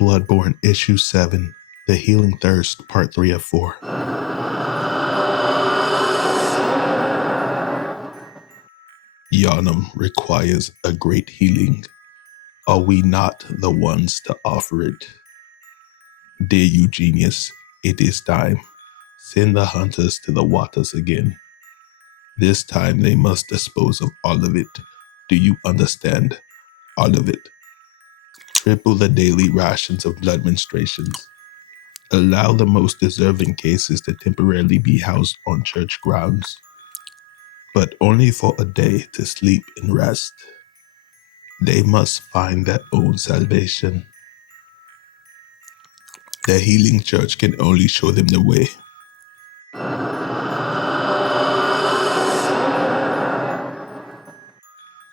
Bloodborne Issue 7, The Healing Thirst, Part 3 of 4. Yharnam requires a great healing. Are we not the ones to offer it? Dear Eugenius, it is time. Send the hunters to the waters again. This time they must dispose of all of it. Do you understand? All of it. Triple the daily rations of blood menstruations. Allow the most deserving cases to temporarily be housed on church grounds, but only for a day to sleep and rest. They must find their own salvation. The healing church can only show them the way.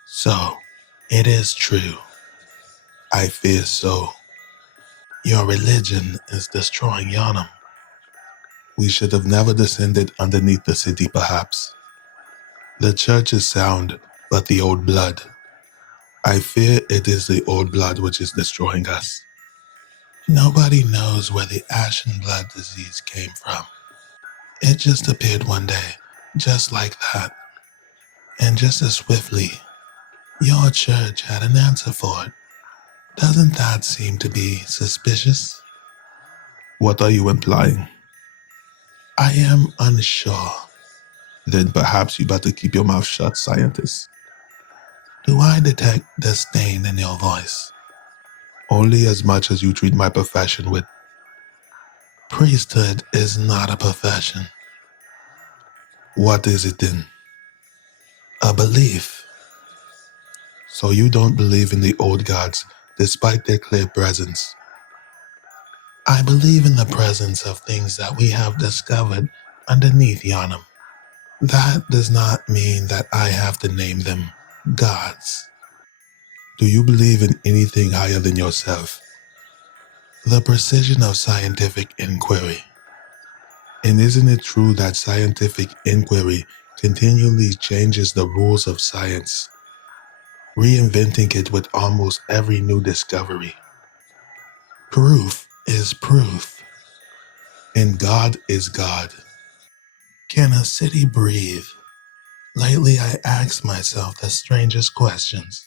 So, it is true. I fear so. Your religion is destroying Yharnam. We should have never descended underneath the city, perhaps. The church is sound, but the old blood. I fear it is the old blood which is destroying us. Nobody knows where the ashen blood disease came from. It just appeared one day, just like that. And just as swiftly, your church had an answer for it. Doesn't that seem to be suspicious? What are you implying? I am unsure. Then perhaps you better keep your mouth shut, scientist. Do I detect disdain in your voice? Only as much as you treat my profession with. Priesthood is not a profession. What is it then? A belief. So you don't believe in the old gods, despite their clear presence. I believe in the presence of things that we have discovered underneath Yharnam. That does not mean that I have to name them gods. Do you believe in anything higher than yourself? The precision of scientific inquiry. And isn't it true that scientific inquiry continually changes the rules of science, reinventing it with almost every new discovery? Proof is proof, and God is God. Can a city breathe? Lately, I ask myself the strangest questions.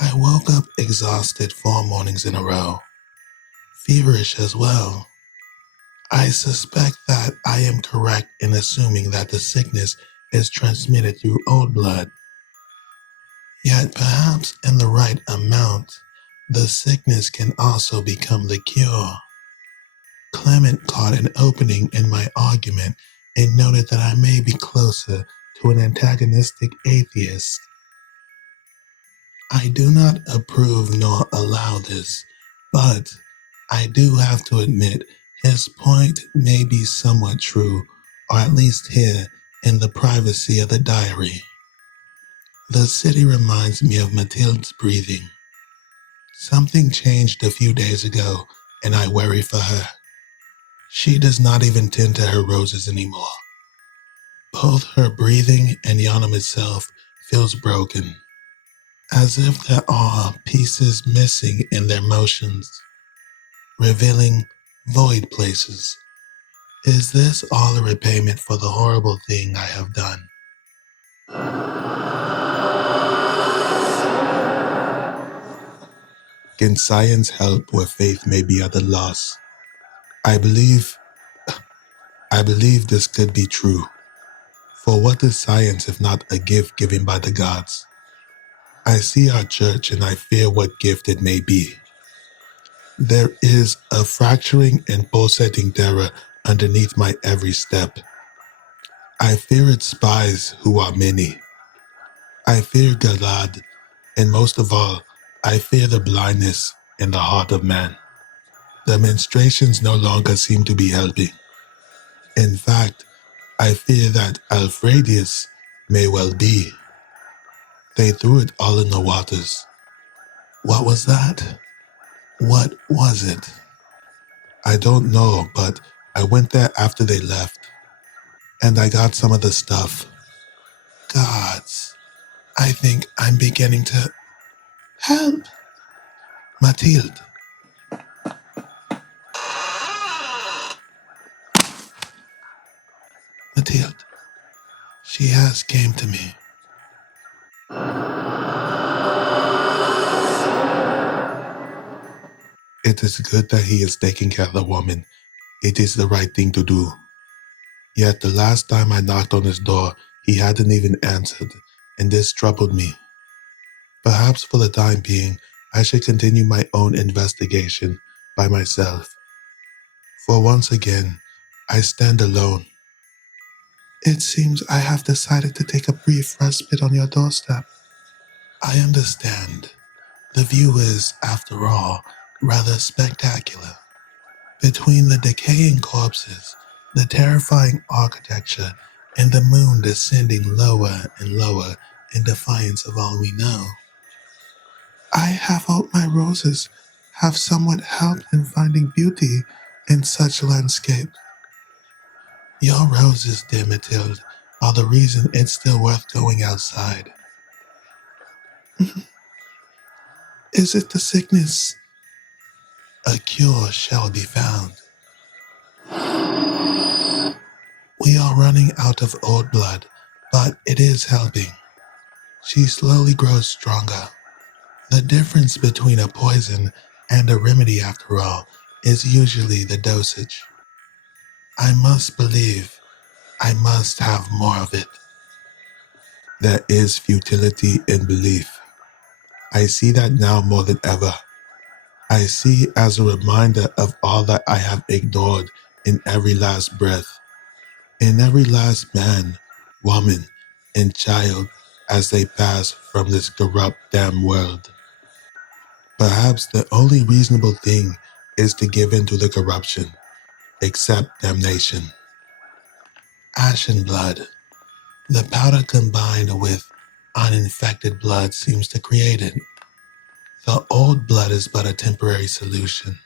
I woke up exhausted 4 mornings in a row, feverish as well. I suspect that I am correct in assuming that the sickness is transmitted through old blood. Yet perhaps in the right amount, the sickness can also become the cure. Clement caught an opening in my argument and noted that I may be closer to an antagonistic atheist. I do not approve nor allow this, but I do have to admit his point may be somewhat true, or at least here in the privacy of the diary. The city reminds me of Mathilde's breathing. Something changed a few days ago, and I worry for her. She does not even tend to her roses anymore. Both her breathing and Yharnam itself feels broken, as if there are pieces missing in their motions, revealing void places. Is this all a repayment for the horrible thing I have done? Can science help where faith may be at a loss? I believe this could be true. For what is science if not a gift given by the gods? I see our church and I fear what gift it may be. There is a fracturing and pulsating terror underneath my every step. I fear its spies who are many. I fear Galad, and most of all, I fear the blindness in the heart of man. The menstruations no longer seem to be helping. In fact, I fear that Alfredius may well be. They threw it all in the waters. What was that? What was it? I don't know, but I went there after they left, and I got some of the stuff. Gods, I think I'm beginning to... Help! Mathilde, She has came to me. It is good that he is taking care of the woman. It is the right thing to do. Yet the last time I knocked on his door, he hadn't even answered, and this troubled me. Perhaps for the time being, I should continue my own investigation by myself. For once again, I stand alone. It seems I have decided to take a brief respite on your doorstep. I understand. The view is, after all, rather spectacular. Between the decaying corpses, the terrifying architecture, and the moon descending lower and lower in defiance of all we know. I have hoped my roses have somewhat helped in finding beauty in such landscape. Your roses, dear Mathilde, are the reason it's still worth going outside. Is it the sickness? A cure shall be found. We are running out of old blood, but it is helping. She slowly grows stronger. The difference between a poison and a remedy, after all, is usually the dosage. I must believe. I must have more of it. There is futility in belief. I see that now more than ever. I see as a reminder of all that I have ignored in every last breath, in every last man, woman, and child as they pass from this corrupt damn world. Perhaps the only reasonable thing is to give in to the corruption, accept damnation. Ashen blood. The powder combined with uninfected blood seems to create it. The old blood is but a temporary solution.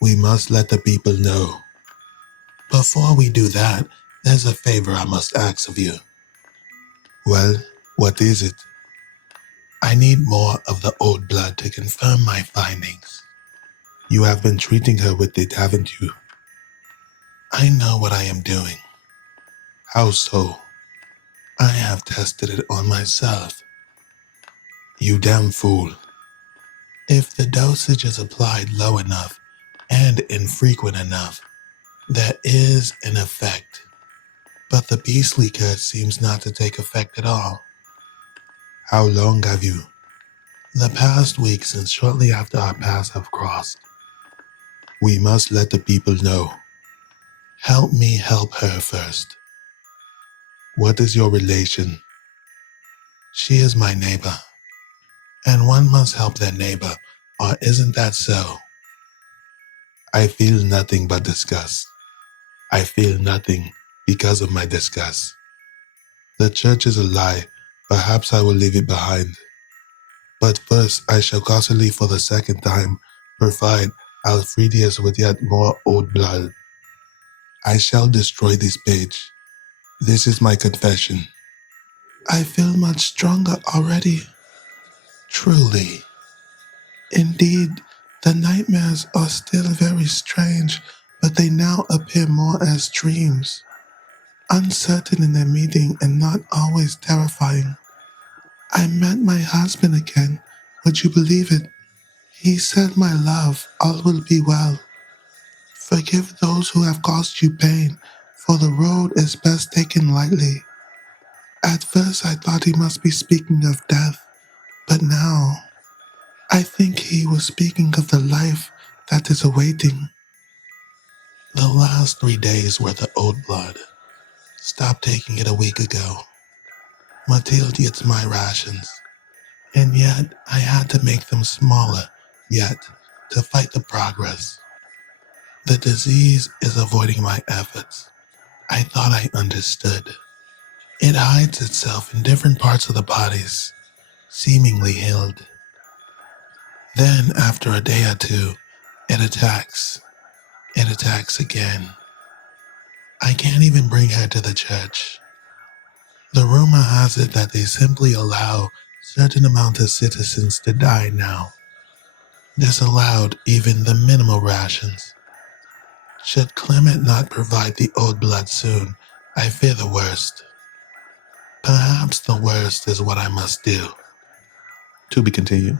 We must let the people know. Before we do that, there's a favor I must ask of you. Well, what is it? I need more of the old blood to confirm my findings. You have been treating her with it, haven't you? I know what I am doing. How so? I have tested it on myself. You damn fool. If the dosage is applied low enough and infrequent enough, there is an effect. But the beastly curse seems not to take effect at all. How long have you? The past week since shortly after our paths have crossed. We must let the people know. Help me help her first. What is your relation? She is my neighbor. And one must help their neighbor, or isn't that so? I feel nothing but disgust. I feel nothing because of my disgust. The church is a lie. Perhaps I will leave it behind. But first, I shall cautiously for the second time provide Alfredius with yet more old blood. I shall destroy this page. This is my confession. I feel much stronger already. Truly. Indeed, the nightmares are still very strange, but they now appear more as dreams. Uncertain in their meaning and not always terrifying. I met my husband again. Would you believe it? He said, my love, all will be well. Forgive those who have caused you pain, for the road is best taken lightly. At first I thought he must be speaking of death, but now I think he was speaking of the life that is awaiting. The last 3 days were the old blood. Stopped taking it a week ago. Mathilde eats my rations, and yet I had to make them smaller, yet to fight the progress. The disease is avoiding my efforts. I thought I understood. It hides itself in different parts of the bodies, seemingly healed. Then, after a day or two, it attacks. It attacks again. I can't even bring her to the church. The rumor has it that they simply allow certain amount of citizens to die now. Disallowed even the minimal rations. Should Clement not provide the old blood soon, I fear the worst. Perhaps the worst is what I must do. To be continued.